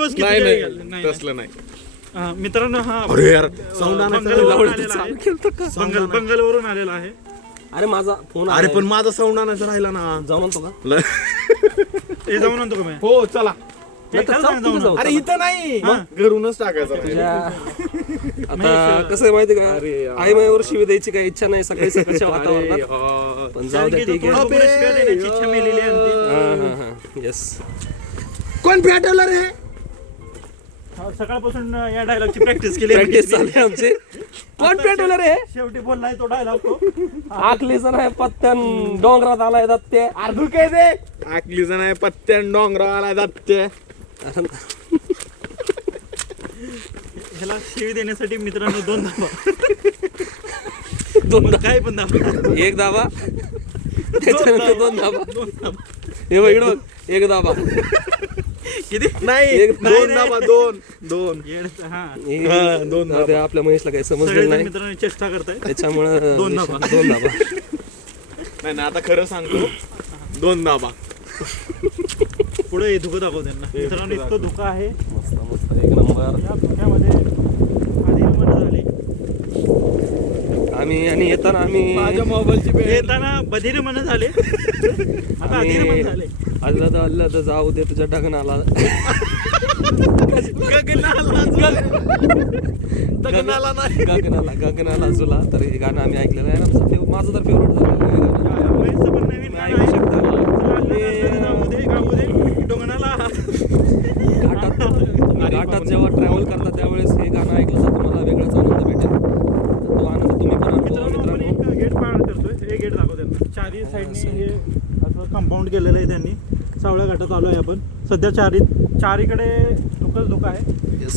बस की नाही तुझ्या नाही नाही, तसलं नाही. मित्रांनो हा अरे यार साऊंड बंगलवरून आलेला आहे. बंगलवरून आलेला आहे. अरे माझा फोन अरे पण माझा साऊंड आणायचा राहिला ना. जाऊ म्हणतो का हे जाऊन आणतो का मी? हो चला. हे खरं सांग जाऊन आणतो. अरे इथं नाही घरूनच टाकायचं. आता कसं आहे माहिती का आई मायावर शिवी द्यायची काही इच्छा नाही सकाळी सकाळच्या वातावरणात पण जाऊ द्या ठीक आहे. थोडं पुढे शिव्या देण्याची इच्छा मेलेली आहे आमची. हा येस कोण पेटवलं रे? सकाळपासून या डायलॉगची प्रॅक्टिस केली. प्रॅक्टिस चालली आमची. कोण पेटवलं रे? शेवटी बोललाय तो डायलॉग तो. आखली जण आहे पत्त्यान डोंगरात आलाय दत्ते. अर्धू काय दे आकली जण आहे पत्त्यान डोंगराला जाते. ह्याला शिवी देण्यासाठी मित्रांनो 2 धाबा. दोन काय पण धाबा. एक दाबा त्याच्यानंतर 2 दाबा. हे बघ इकडं बघ. एक दाबा किती? नाही 2 दाबा 2 हा. 2 दाबा. आपल्या महेशला काही समजलं सगळेजण नाही मित्रांनो चेष्टा करताय. त्याच्यामुळं 2 दाबा. 2 दाबा. नाही ना आता खरं सांगतो 2 दाबा. पुढे धुकं दाखव त्यांना. मित्रांनो इतकं धुकं आहे. मस्त मस्त एक नंबर. या धुक्यामध्ये आधी झाले. आम्ही आणि येताना आम्ही माझ्या मोबाईलची येताना बधीर मन झाले. आता अधीर मन झाले. अल्लाद जाऊ दे तुझ्या ढगनाला. गगनाला झुला. तर हे गाणं आम्ही ऐकलेलं आहे ना. माझं तर फेवरेट झालेलं आहे गाणं. महेशचं पण नवीन गाणं ऐकू आहे. शकता. जाऊ दे, गाऊ दे, डोंगराला. घाटात जेव्हा ट्रॅव्हल करता त्यावेळेस हे गाणं ऐकलं तर तुम्हाला वेगळाच आनंद भेटेल. तर तो आनंद तुम्ही पण अनुभवा मित्रांनो आपण मित्रांनो. एक गेट पार करतोय. हे गेट दाखव त्यांना. चारी साईडने हे असं कंपाऊंड केलेलं आहे त्यांनी. सावळ्या घाटात आलो आहे आपण. सध्या चारीकडे धुकं आहे.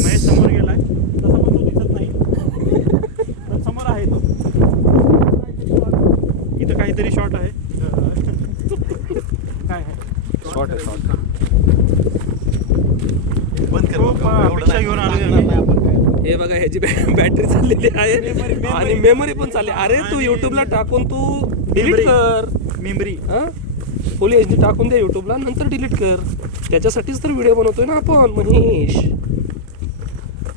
महेश समोर गेलाय. तसा पण तो दिसत नाही. पण समोर आहे तो. इथं काहीतरी शॉट आहे. काय आहे? शॉर्ट आहे शॉर्ट. बंद कर. खूप अपेक्षा घेऊन आलोय आम्ही. हे बघा ह्याची बॅटरी चाललेली आहे आणि मेमरी पण चालली. अरे तू युट्यूबला टाकून तू डिलीट कर. मेमरी हा फुल एच डी टाकून दे युट्यूबला नंतर डिलीट कर. त्याच्यासाठीच तर व्हिडिओ बनवतोय ना आपण महेश.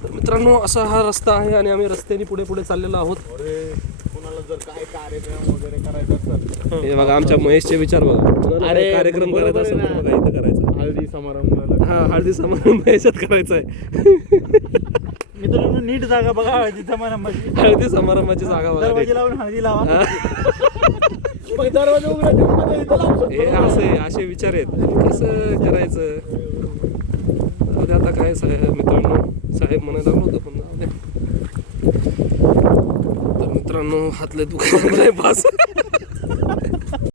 तर मित्रांनो असा हा रस्ता आहे आणि आम्ही रस्त्याने पुढे पुढे चाललेलो आहोत. कोणाला जर काय कार्यक्रम वगैरे करायचा असेल हे बघा आमच्या महेशचे विचार बघा. अरे, कार्यक्रम बरोबर करायचा असेल आहे तर ना. बघा इथं करायचा. हळदी समारंभ. हा हळदी समारंभ याच्यात करायचा आहे. मित्रांनो नीट जागा बघा. हळदी समारंभाची. हळदी समारंभाची जागा बघा. दरवाजे लावून हळदी लावा. मग दरवाजा उघडा ठेवून इथं लावू हे असे विचार आहेत. कसं करायचं जाऊ दे आता काय मित्रांनो साहेब म्हणायला लागलो होतं पण जाऊ दे. तर मित्रांनो हातले दुकान बस.